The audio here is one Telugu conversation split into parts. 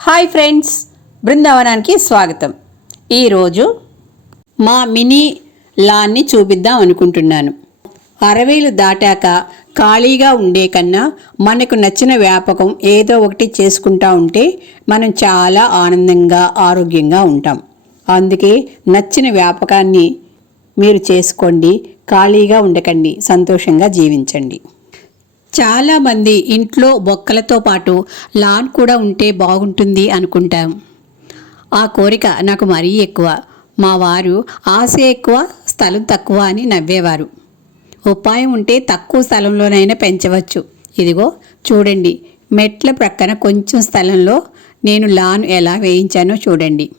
హాయ్ ఫ్రెండ్స్ బృందావనానికి స్వాగతం. ఈరోజు మా మినీ లాన్ని చూపిద్దాం అనుకుంటున్నాను. అరవేలు దాటాక ఖాళీగా ఉండే కన్నా మనకు నచ్చిన వ్యాపకం ఏదో ఒకటి చేసుకుంటా ఉంటే మనం చాలా ఆనందంగా ఆరోగ్యంగా ఉంటాం. అందుకే నచ్చిన వ్యాపకాన్ని మీరు చేసుకోండి ఖాళీగా ఉండకండి సంతోషంగా జీవించండి. చాలామంది ఇంట్లో బొక్కలతో పాటు లాన్ కూడా ఉంటే బాగుంటుంది అనుకుంటాం. ఆ కోరిక నాకు మరీ ఎక్కువ. మా వారు ఆశ ఎక్కువ స్థలం తక్కువ అని నవ్వేవారు. ఉపాయం ఉంటే తక్కువ స్థలంలోనైనా పెంచవచ్చు. ఇదిగో చూడండి మెట్ల ప్రక్కన కొంచెం స్థలంలో నేను లాన్ ఎలా వేయించానో చూడండి.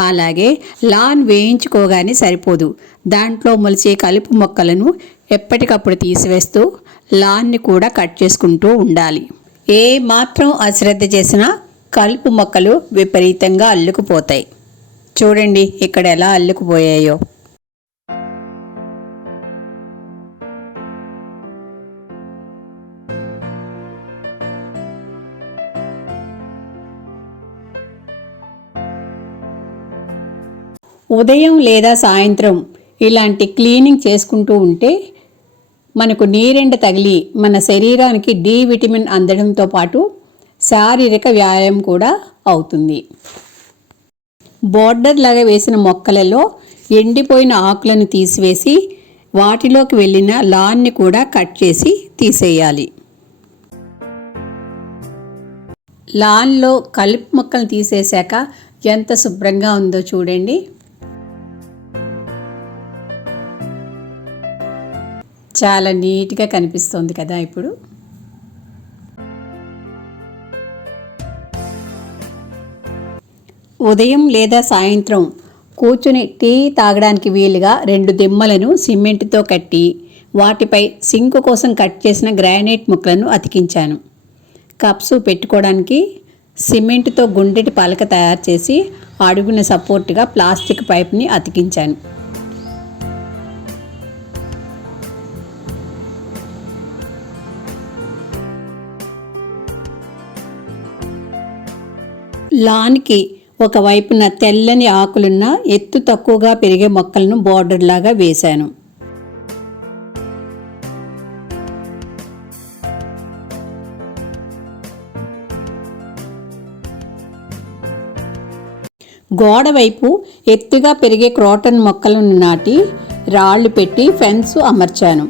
అలాగే లాన్ వేయించుకోగానే సరిపోదు. దాంట్లో మొలిచే కలుపు మొక్కలను ఎప్పటికప్పుడు తీసివేస్తూ లాన్ని కూడా కట్ చేసుకుంటూ ఉండాలి. ఏ మాత్రం అశ్రద్ధ చేసినా కలుపు మొక్కలు విపరీతంగా అల్లుకుపోతాయి. చూడండి ఇక్కడ ఎలా అల్లుకుపోయాయో. ఉదయం లేదా సాయంత్రం ఇలాంటి క్లీనింగ్ చేసుకుంటూ ఉంటే మనకు నీరెండ తగిలి మన శరీరానికి డి విటమిన్ అందడంతో పాటు శారీరక వ్యాయామం కూడా అవుతుంది. బోర్డర్ లాగా వేసిన మొక్కలలో ఎండిపోయిన ఆకులను తీసివేసి వాటిలోకి వెళ్ళిన లాన్ని కూడా కట్ చేసి తీసేయాలి. లాన్లో కలుపు మొక్కలు తీసేశాక ఎంత శుభ్రంగా ఉందో చూడండి. చాలా నీట్గా కనిపిస్తుంది కదా ఇప్పుడు. ఉదయం లేదా సాయంత్రం కూర్చుని టీ తాగడానికి వీలుగా రెండు దిమ్మలను సిమెంట్తో కట్టి వాటిపై సింకు కోసం కట్ చేసిన గ్రానైట్ ముక్కలను అతికించాను. కప్స్ పెట్టుకోవడానికి సిమెంట్తో గుండెటి పలక తయారు చేసి అడుగున సపోర్ట్గా ప్లాస్టిక్ పైప్ని అతికించాను. లాన్కి ఒకవైపున తెల్లని ఆకులున్న ఎత్తు తక్కువగా పెరిగే మొక్కలను బోర్డర్ లాగా వేశాను. గోడవైపు ఎత్తుగా పెరిగే క్రోటన్ మొక్కలను నాటి రాళ్ళు పెట్టి ఫెన్స్ అమర్చాను.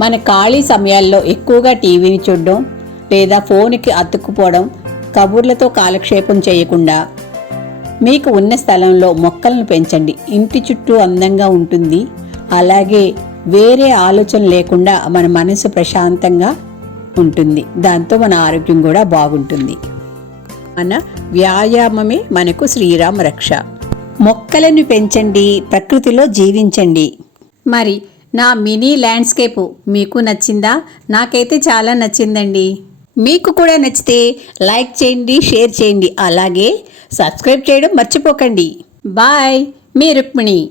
మన ఖాళీ సమయాల్లో ఎక్కువగా టీవీని చూడడం లేదా ఫోన్కి అతుక్కుపోవడం కబుర్లతో కాలక్షేపం చేయకుండా. మీకు ఉన్న స్థలంలో మొక్కలను పెంచండి. ఇంటి చుట్టూ అందంగా ఉంటుంది. అలాగే వేరే ఆలోచన లేకుండా మన మనసు ప్రశాంతంగా ఉంటుంది. దాంతో మన ఆరోగ్యం కూడా బాగుంటుంది. మన వ్యాయామమే మనకు శ్రీరామ రక్ష. మొక్కలను పెంచండి. ప్రకృతిలో జీవించండి. మరి నా మినీ ల్యాండ్స్కేప్ మీకు నచ్చిందా? నాకైతే చాలా నచ్చిందండి. మీకు కూడా నచ్చితే లైక్ చేయండి షేర్ చేయండి. అలాగే సబ్స్క్రైబ్ చేయడం మర్చిపోకండి. బాయ్ మీ రుక్మిణి.